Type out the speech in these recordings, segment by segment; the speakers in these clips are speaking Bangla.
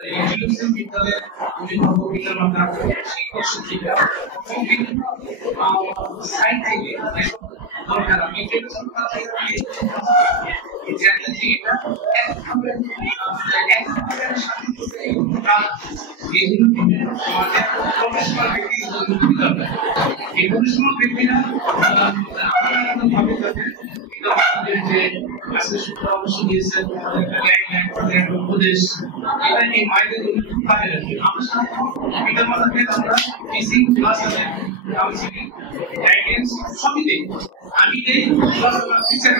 ইনক্লুসিভ বিদ্যালয়ের অভিভাবক পিতামাতা শিক্ষক শিক্ষিকা বিভিন্ন সাইট থেকে দরকার আমি উপদেশ এটা এই মায়েদের কাজে লাগে আমরা পিতা মাতাকে আমরা টিচিং ক্লাস আছে কাউন্সিলিং গাইডেন্স সবই দেই আমি দেই প্লাস আমার টিচার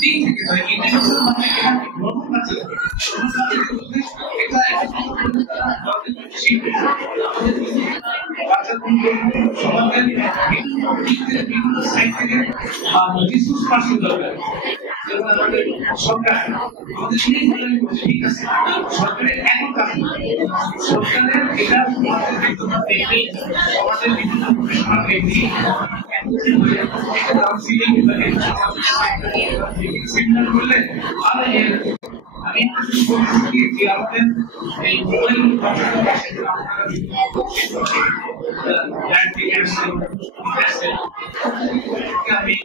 দিক থেকে হয় ইন্টারন্যাশনাল মানে এটা নতুন কাজ এটা সমাজের বিভিন্ন সাইড থেকে রিসোর্স পার্সন দরকার সরকার আমাদের ঠিক আছে সরকারের এখন কাজ সরকারের এটা আমাদের বিভিন্ন প্রফেশনাল ব্যক্তি কাউন্সিলিং সেমিনার করলে ভালো আমি বলছি যে আমাদের এই মোবাইল আমি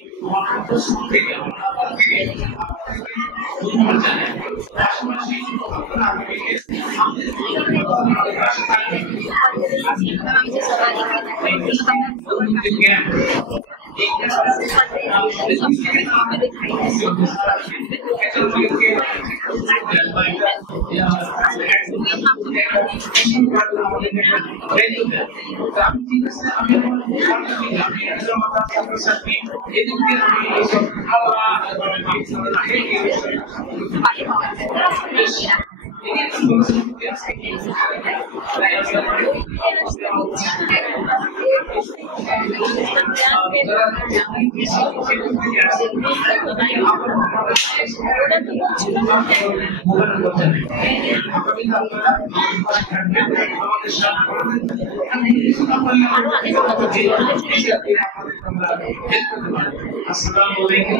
ধন্যবাদ জানাই পাশাপাশি আসসালামু আলাইকুম।